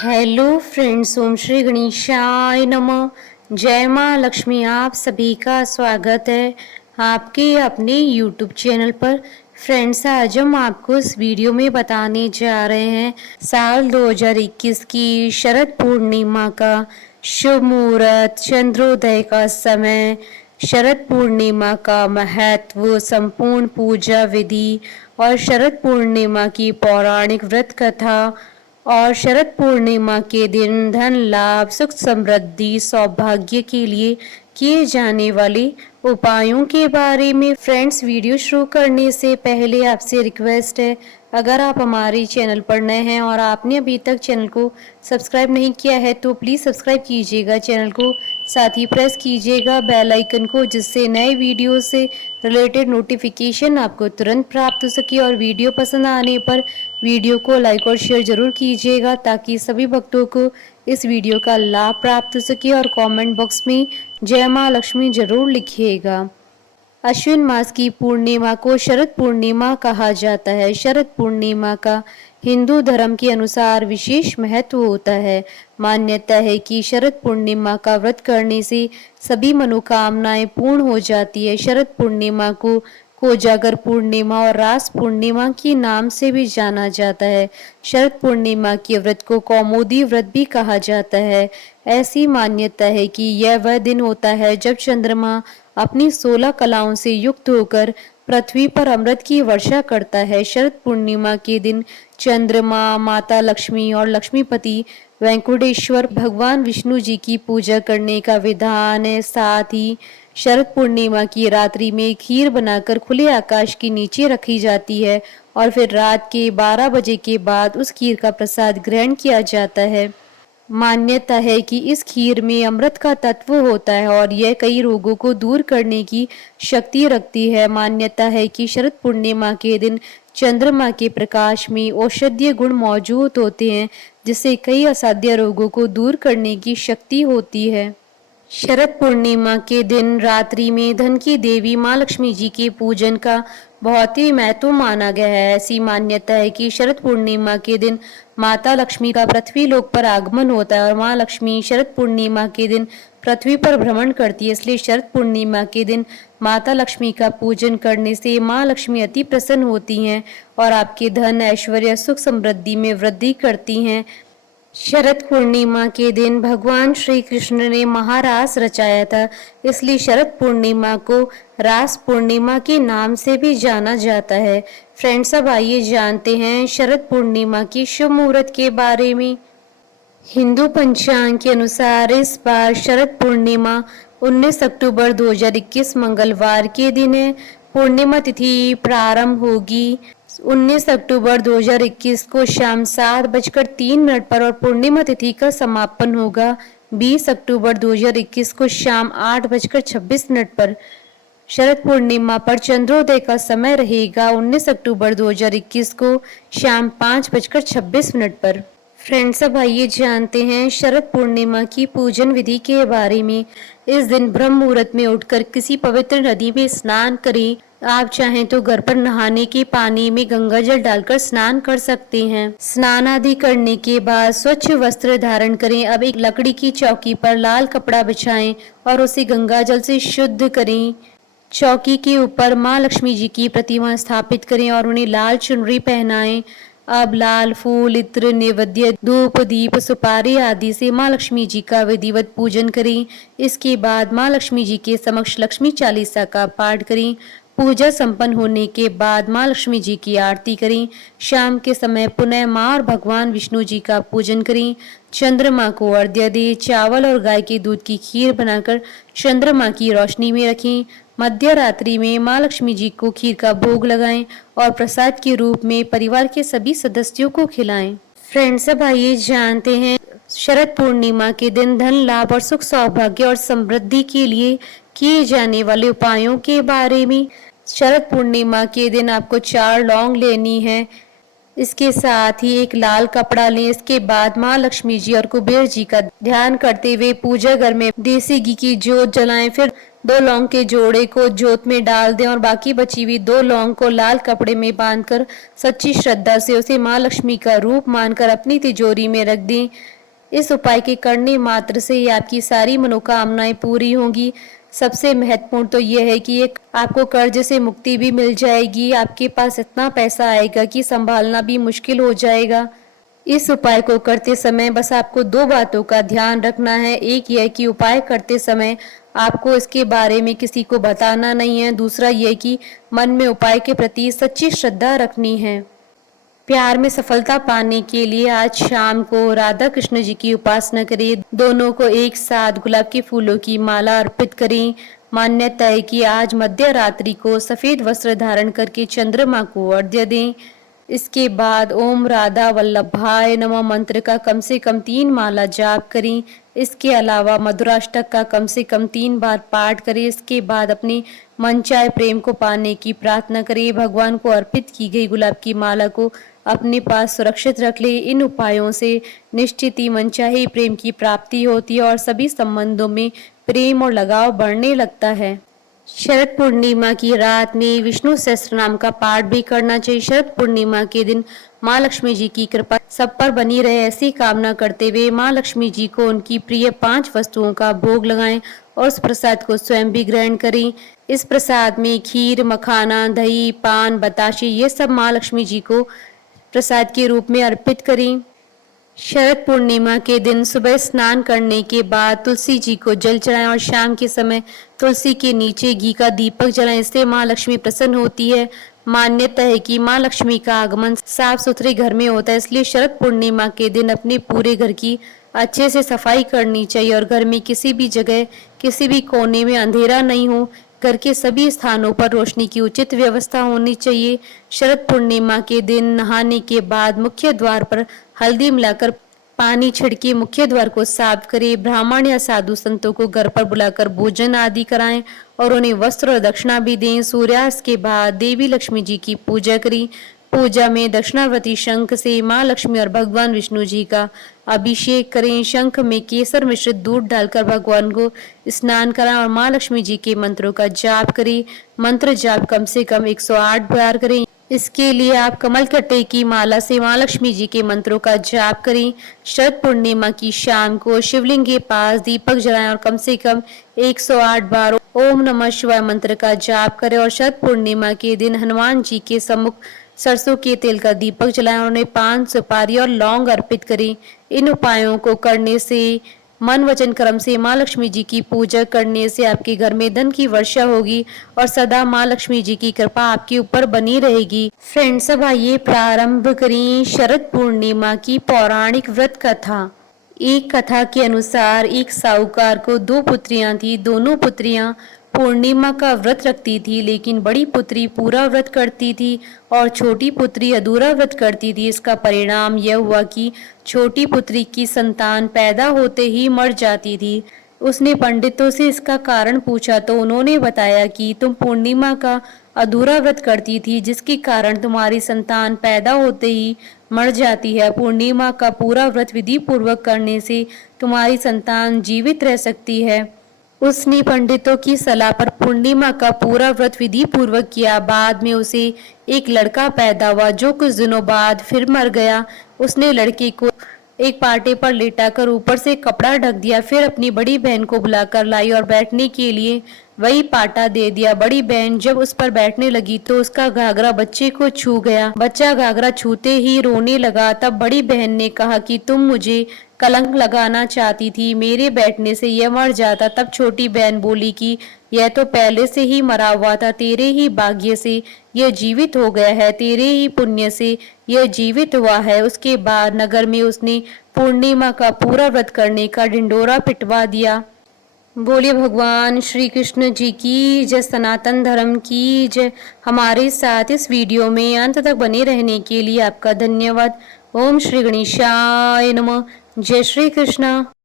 Hello friends, ओम श्री गणेशाय नमः। जय माँ लक्ष्मी। आप सभी का स्वागत है आपके अपने यूट्यूब चैनल पर। फ्रेंड्स, आज हम आपको इस वीडियो में बताने जा रहे हैं साल 2021 की शरद पूर्णिमा का शुभ मुहूर्त, चंद्रोदय का समय, शरद पूर्णिमा का महत्व, संपूर्ण पूजा विधि और शरद पूर्णिमा की पौराणिक व्रत कथा और शरद पूर्णिमा के दिन धन लाभ, सुख समृद्धि, सौभाग्य के लिए किए जाने वाले उपायों के बारे में। फ्रेंड्स, वीडियो शुरू करने से पहले आपसे रिक्वेस्ट है, अगर आप हमारे चैनल पर नए हैं और आपने अभी तक चैनल को सब्सक्राइब नहीं किया है तो प्लीज़ सब्सक्राइब कीजिएगा चैनल को, साथ ही प्रेस कीजिएगा बेल आइकन को, जिससे नए वीडियो से रिलेटेड नोटिफिकेशन आपको तुरंत प्राप्त हो सके। और वीडियो पसंद आने पर वीडियो को लाइक और शेयर जरूर कीजिएगा ताकि सभी भक्तों को इस वीडियो का लाभ प्राप्त हो सके। और कमेंट बॉक्स में जय माँ लक्ष्मी जरूर लिखिएगा। अश्विन मास की पूर्णिमा को शरद पूर्णिमा कहा जाता है। शरद पूर्णिमा का हिंदू धर्म के अनुसार विशेष महत्व होता है। मान्यता है कि शरद पूर्णिमा का व्रत करने से सभी मनोकामनाएं पूर्ण हो जाती है। शरद पूर्णिमा को कोजागर पूर्णिमा और रास पूर्णिमा के नाम से भी जाना जाता है। शरद पूर्णिमा के व्रत को कौमुदी व्रत भी कहा जाता है। ऐसी मान्यता है कि यह वह दिन होता है जब चंद्रमा अपनी 16 कलाओं से युक्त होकर पृथ्वी पर अमृत की वर्षा करता है। शरद पूर्णिमा के दिन चंद्रमा, माता लक्ष्मी और लक्ष्मीपति वेंकटेश्वर भगवान विष्णु जी की पूजा करने का विधान है। साथ ही शरद पूर्णिमा की रात्रि में खीर बनाकर खुले आकाश के नीचे रखी जाती है और फिर रात के 12 बजे के बाद उस खीर का प्रसाद ग्रहण किया जाता है। मान्यता है कि इस खीर में अमृत का तत्व होता है और यह कई रोगों को दूर करने की शक्ति रखती है। मान्यता है कि शरद पूर्णिमा के दिन चंद्रमा के प्रकाश में औषधीय गुण मौजूद होते हैं, जिससे कई असाध्य रोगों को दूर करने की शक्ति होती है। शरद पूर्णिमा के दिन रात्रि में धन की देवी माँ लक्ष्मी जी के पूजन का बहुत ही महत्व माना गया है। ऐसी मान्यता है कि शरद पूर्णिमा के दिन माता लक्ष्मी का पृथ्वी लोक पर आगमन होता है और माँ लक्ष्मी शरद पूर्णिमा के दिन पृथ्वी पर भ्रमण करती है। इसलिए शरद पूर्णिमा के दिन माता लक्ष्मी का पूजन करने से माँ लक्ष्मी अति प्रसन्न होती हैं और आपके धन, ऐश्वर्य, सुख समृद्धि में वृद्धि करती हैं। शरद पूर्णिमा के दिन भगवान श्री कृष्ण ने महारास रचाया था, इसलिए शरद पूर्णिमा को रास पूर्णिमा के नाम से भी जाना जाता है। फ्रेंड्स, अब आइए जानते हैं शरद पूर्णिमा की शुभ मुहूर्त के बारे में। हिंदू पंचांग के अनुसार इस बार शरद पूर्णिमा 19 अक्टूबर 2021 मंगलवार के दिन है। पूर्णिमा तिथि प्रारंभ होगी 19 अक्टूबर 2021 को शाम 7:03 पर और पूर्णिमा तिथि का समापन होगा 20 अक्टूबर 2021 को शाम 8:26 पर। शरद पूर्णिमा पर चंद्रोदय का समय रहेगा 19 अक्टूबर 2021 को शाम 5:26 पर। फ्रेंड्स, अब आइए जानते हैं शरद पूर्णिमा की पूजन विधि के बारे में। इस दिन ब्रह्म मुहूर्त में उठकर किसी पवित्र नदी में स्नान करें। आप चाहें तो घर पर नहाने के पानी में गंगा जल डालकर स्नान कर सकते हैं। स्नान आदि करने के बाद स्वच्छ वस्त्र धारण करें। अब एक लकड़ी की चौकी पर लाल कपड़ा बिछाएं और उसे गंगा जल से शुद्ध करें। चौकी के ऊपर माँ लक्ष्मी जी की प्रतिमा स्थापित करें और उन्हें लाल चुनरी पहनाएं। अब लाल फूल, इत्र, नैवेद्य, धूप, दीप, सुपारी आदि से माँ लक्ष्मी जी का विधिवत पूजन करें। इसके बाद माँ लक्ष्मी जी के समक्ष लक्ष्मी चालीसा का पाठ करें। पूजा संपन्न होने के बाद माँ लक्ष्मी जी की आरती करें। शाम के समय पुनः माँ और भगवान विष्णु जी का पूजन करें। चंद्रमा को अर्घ्य दें। चावल और गाय के दूध की खीर बनाकर चंद्रमा की रोशनी में रखें। मध्य रात्रि में माँ लक्ष्मी जी को खीर का भोग लगाएं और प्रसाद के रूप में परिवार के सभी सदस्यों को खिलाएं। फ्रेंड्स, अब आइए जानते हैं शरद पूर्णिमा के दिन धन लाभ और सुख सौभाग्य और समृद्धि के लिए किए जाने वाले उपायों के बारे में। शरद पूर्णिमा के दिन आपको 4 लौंग लेनी है। इसके साथ ही एक लाल कपड़ा लें। इसके बाद माँ लक्ष्मी जी और कुबेर जी का ध्यान करते हुए पूजा घर में देसी घी की जोत जलाएं। फिर 2 लौंग के जोड़े को जोत में डाल दें और बाकी बची हुई 2 लौंग को लाल कपड़े में बांधकर सच्ची श्रद्धा से उसे माँ लक्ष्मी का रूप मानकर अपनी तिजोरी में रख दें। इस उपाय के करने मात्र से ही आपकी सारी मनोकामनाएं पूरी होंगी। सबसे महत्वपूर्ण तो यह है कि एक आपको कर्ज से मुक्ति भी मिल जाएगी। आपके पास इतना पैसा आएगा कि संभालना भी मुश्किल हो जाएगा। इस उपाय को करते समय बस आपको 2 बातों का ध्यान रखना है। एक यह कि उपाय करते समय आपको इसके बारे में किसी को बताना नहीं है। दूसरा यह कि मन में उपाय के प्रति सच्ची श्रद्धा रखनी है। प्यार में सफलता पाने के लिए आज शाम को राधा कृष्ण जी की उपासना करें। दोनों को एक साथ गुलाब के फूलों की माला अर्पित करें। मान्यता है कि आज मध्य रात्रि को सफेद वस्त्र धारण करके चंद्रमा को अर्घ्य दें। इसके बाद ओम राधा वल्लभाय नमः मंत्र का कम से कम 3 माला जाप करें। इसके अलावा मधुराष्टक का कम से कम 3 बार पाठ करें। इसके बाद अपने मनचाहे प्रेम को पाने की प्रार्थना करें। भगवान को अर्पित की गई गुलाब की माला को अपने पास सुरक्षित रख ले। इन उपायों से निश्चित ही मनचाहे प्रेम की प्राप्ति होती है और सभी संबंधों में प्रेम और लगाव बढ़ने लगता है। शरद पूर्णिमा की रात में विष्णु सहस्त्र नाम का पाठ भी करना चाहिए। शरद पूर्णिमा के दिन माँ लक्ष्मी जी की कृपा सब पर बनी रहे, ऐसी कामना करते हुए माँ लक्ष्मी जी को उनकी प्रिय 5 वस्तुओं का भोग लगाएं और उस प्रसाद को स्वयं भी ग्रहण करें। इस प्रसाद में खीर, मखाना, दही, पान, बताशे ये सब माँ लक्ष्मी जी को प्रसाद के रूप में अर्पित करें। शरद पूर्णिमा के दिन सुबह स्नान करने के बाद तुलसी जी को जल चढ़ाएं और शाम के समय तुलसी के नीचे घी का दीपक जलाएं। इससे माँ लक्ष्मी प्रसन्न होती है। मान्यता है कि माँ लक्ष्मी का आगमन साफ सुथरे घर में होता है, इसलिए शरद पूर्णिमा के दिन अपने पूरे घर की अच्छे से सफाई करनी चाहिए और घर में किसी भी जगह, किसी भी कोने में अंधेरा नहीं हो। घर के सभी स्थानों पर रोशनी की उचित व्यवस्था होनी चाहिए। शरद पूर्णिमा के दिन नहाने के बाद मुख्य द्वार पर हल्दी मिलाकर पानी छिड़के मुख्य द्वार को साफ करें। ब्राह्मण या साधु संतों को घर पर बुलाकर भोजन आदि कराएं और उन्हें वस्त्र और दक्षिणा भी दें। सूर्यास्त के बाद देवी लक्ष्मी जी की पूजा करें। पूजा में दक्षिणावर्ती शंख से माँ लक्ष्मी और भगवान विष्णु जी का अभिषेक करें। शंख में केसर मिश्रित दूध डालकर भगवान को स्नान कराएं और माँ लक्ष्मी जी के मंत्रों का जाप करें। मंत्र जाप कम से कम 108 बार करें। इसके लिए आप कमल कट्टे की माला से माँ लक्ष्मी जी के मंत्रों का जाप करें। शरद पूर्णिमा की शाम को शिवलिंग के पास दीपक जलाएं और कम से कम 108 बार ओम नमः शिवाय मंत्र का जाप करें और शरद पूर्णिमा के दिन हनुमान जी के सम्मुख सरसों के तेल का दीपक जलाएं और उन्हें पान, सुपारी और लौंग अर्पित करें। इन उपायों को करने से, मन वचन कर्म से माँ लक्ष्मी जी की पूजा करने से आपके घर में धन की वर्षा होगी और सदा माँ लक्ष्मी जी की कृपा आपके ऊपर बनी रहेगी। फ्रेंड्स, अब आइए प्रारंभ करें शरद पूर्णिमा की पौराणिक व्रत कथा। एक कथा के अनुसार एक साहूकार को 2 पुत्रियां थी। दोनों पुत्रियां पूर्णिमा का व्रत रखती थी, लेकिन बड़ी पुत्री पूरा व्रत करती थी और छोटी पुत्री अधूरा व्रत करती थी। इसका परिणाम यह हुआ कि छोटी पुत्री की संतान पैदा होते ही मर जाती थी। उसने पंडितों से इसका कारण पूछा तो उन्होंने बताया कि तुम पूर्णिमा का अधूरा व्रत करती थी, जिसके कारण तुम्हारी संतान पैदा होते ही मर जाती है। पूर्णिमा का पूरा व्रत विधि पूर्वक करने से तुम्हारी संतान जीवित रह सकती है। उसने पंडितों की सलाह पर पूर्णिमा का पूरा व्रत विधि पूर्वक किया। बाद में उसे एक लड़का पैदा हुआ जो कुछ दिनों बाद फिर मर गया। उसने लड़के को एक पाटे पर लेटाकर ऊपर से कपड़ा ढक दिया, फिर अपनी बड़ी बहन को बुलाकर लाई और बैठने के लिए वही पाटा दे दिया। बड़ी बहन जब उस पर बैठने लगी तो उसका घाघरा बच्चे को छू गया। बच्चा घाघरा छूते ही रोने लगा। तब बड़ी बहन ने कहा कि तुम मुझे कलंक लगाना चाहती थी, मेरे बैठने से यह मर जाता। तब छोटी बहन बोली कि यह तो पहले से ही मरा हुआ था, तेरे ही भाग्य से यह जीवित हो गया है, तेरे ही पुण्य से यह जीवित हुआ है। उसके बाद नगर में उसने पूर्णिमा का पूरा व्रत करने का ढिंडोरा पिटवा दिया। बोलिए भगवान श्री कृष्ण जी की जय, सनातन धर्म की जय। हमारे साथ इस वीडियो में अंत तक बने रहने के लिए आपका धन्यवाद। ओम श्री गणेशाय नमः। जय श्री कृष्ण।